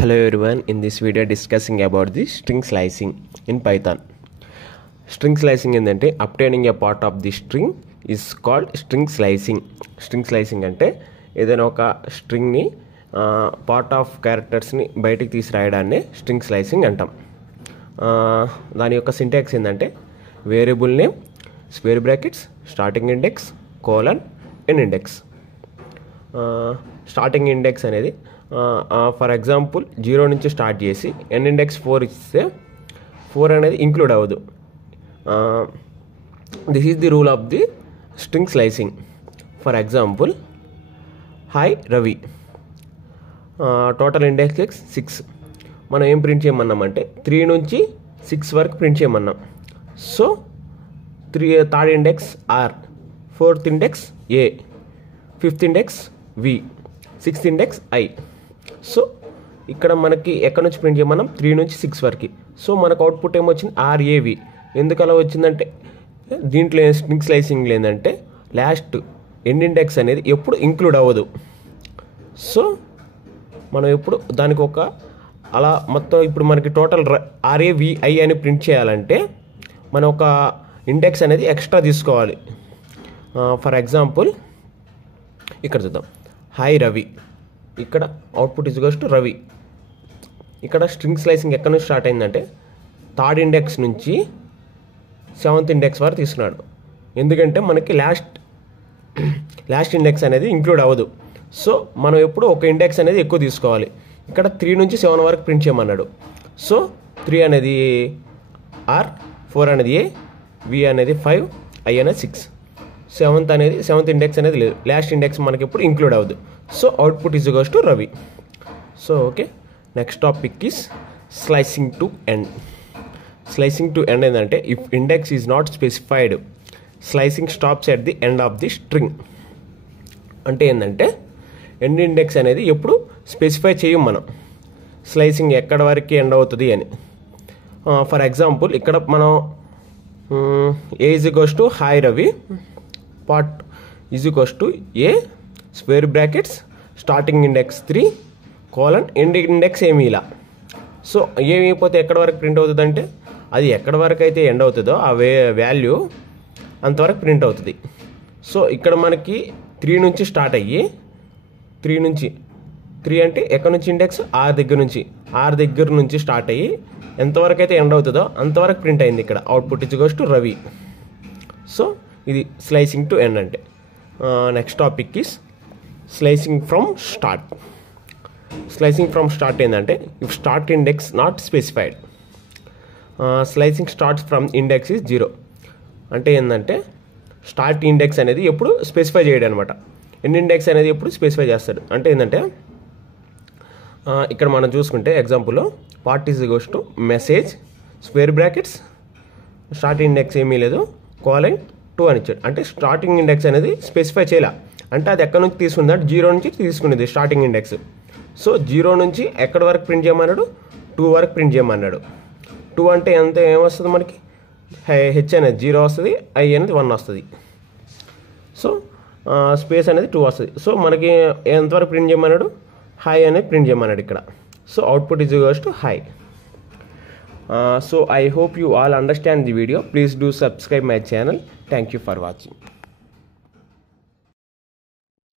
Hello everyone, in this video discussing about the string slicing in Python. String slicing ఏంటంటే obtaining a part of the string is called string slicing. String slicing అంటే ఏదైనా ఒక స్ట్రింగ్ని part of క్యారెక్టర్స్ని బయటికి తీసి రాయడాన్ని string slicing అంటాం. దాని యొక్క syntax ఏంటంటే variable name square brackets starting index colon end index. Starting index అనేది ఫర్ ఎగ్జాంపుల్ 0 నుంచి స్టార్ట్ చేసి ఎండ్ ఇండెక్స్ 4 ఇస్తే 4 అనేది ఇంక్లూడ్ అవ్వదు. This is the rule of the string slicing. For example hi Ravi, total index 6. మనం ఏం print చేయమన్నామంటే 3 నుంచి 6 వరకు ప్రింట్ చేయమన్నాం. So third index R, fourth index A, fifth index V, sixth index I. So ఇక్కడ మనకి ఎక్కడి నుంచి ప్రింట్ చేయమన్నాం 3 నుంచి 6 వరకు. సో మనకు అవుట్పుట్ ఏమొచ్చింది ఆర్ఏవి. ఎందుకు అలా వచ్చిందంటే దీంట్లో స్ట్రింగ్ స్లైసింగ్ ఏంటంటే లాస్ట్ ఎండ్ ఇండెక్స్ అనేది ఎప్పుడు ఇంక్లూడ్ అవ్వదు. సో మనం ఎప్పుడు దానికి ఒక అలా మొత్తం ఇప్పుడు మనకి టోటల్ ఆర్ఏవిఐ అని ప్రింట్ చేయాలంటే మనం ఒక ఇండెక్స్ అనేది ఎక్స్ట్రా తీసుకోవాలి. ఫర్ ఎగ్జాంపుల్ ఇక్కడ చూద్దాం, హాయ్ రవి, ఇక్కడ output is goes to Ravi. ఇక్కడ స్ట్రింగ్ స్లైసింగ్ ఎక్కడి నుంచి స్టార్ట్ అయిందంటే థర్డ్ ఇండెక్స్ నుంచి 7th ఇండెక్స్ వరకు తీసుకున్నాడు. ఎందుకంటే మనకి లాస్ట్ ఇండెక్స్ అనేది ఇంక్లూడ్ అవ్వదు. సో మనం ఎప్పుడు ఒక ఇండెక్స్ అనేది ఎక్కువ తీసుకోవాలి. ఇక్కడ 3 నుంచి 7 వరకు ప్రింట్ చేయమన్నాడు. సో 3 అనేది ఆర్, 4 అనేది ఏ, వి అనేది 5, ఐ అనేది 6. 7th ఇండెక్స్ అనేది లేదు, లాస్ట్ ఇండెక్స్ మనకి ఎప్పుడు ఇంక్లూడ్ అవ్వదు. So output is goes to Ravi. So okay, next topic is slicing to end. Slicing to end ఏంటంటే if index is not specified slicing stops at the end of the string. అంటే ఏంటంటే end index అనేది ఎప్పుడు specify చేయం మనం, slicing ఎక్కడ వరకు end అవుతుంది అని. ఫర్ ఎగ్జాంపుల్ ఇక్కడ మనం a is equals to hi Ravi part is equals to a square brackets starting index 3 colon end index ఏమి ఇలా. సో ఏమైపోతే ఎక్కడ వరకు ప్రింట్ అవుతుంది అంటే అది ఎక్కడ వరకు అయితే ఎండ్ అవుతుందో ఆ వాల్యూ అంతవరకు ప్రింట్ అవుతుంది. సో ఇక్కడ మనకి 3 నుంచి స్టార్ట్ అయ్యి 3 అంటే ఎక్కడ నుంచి ఇండెక్స్ ఆర్ దగ్గర నుంచి స్టార్ట్ అయ్యి ఎంతవరకు అయితే ఎండ్ అవుతుందో అంతవరకు ప్రింట్ అయింది. ఇక్కడ output is goes to Ravi. So ఇది స్లైసింగ్ టు ఎండ్ అంటే. Next topic is slicing from start. Slicing from start ఏంటంటే if start index not specified slicing starts from index is 0. అంటే ఏంటంటే స్టార్ట్ ఇండెక్స్ అనేది ఎప్పుడు స్పెసిఫై చేయడం అనమాట, ఎండ్ ఇండెక్స్ అనేది ఎప్పుడు స్పెసిఫై చేస్తాడు. అంటే ఏంటంటే ఇక్కడ మనం చూసుకుంటే ఎగ్జాంపుల్లో part is goes to message square brackets starting index ఏమీ లేదు కోలన్ 2 అని ఇచ్చాడు. అంటే స్టార్టింగ్ ఇండెక్స్ అనేది స్పెసిఫై చేయాల, అంటే అది ఎక్కడి నుంచి తీసుకుంది అంటే 0 నుంచి తీసుకునేది స్టార్టింగ్ ఇండెక్స్. సో 0 నుంచి ఎక్కడి వరకు ప్రింట్ చేయమన్నాడు 2 వరకు ప్రింట్ చేయమన్నాడు. 2 అంటే ఎంత ఏమొస్తుంది మనకి హెచ్ అనేది 0 వస్తుంది, ఐ అనేది 1 వస్తుంది. సో స్పేస్ అనేది 2 వస్తుంది. సో మనకి ఎంతవరకు ప్రింట్ చేయమన్నాడు హై అనేది ప్రింట్ చేయమన్నాడు ఇక్కడ. So output is equals to high. So I hope you all understand the video. Please do subscribe my channel. Thank you for watching.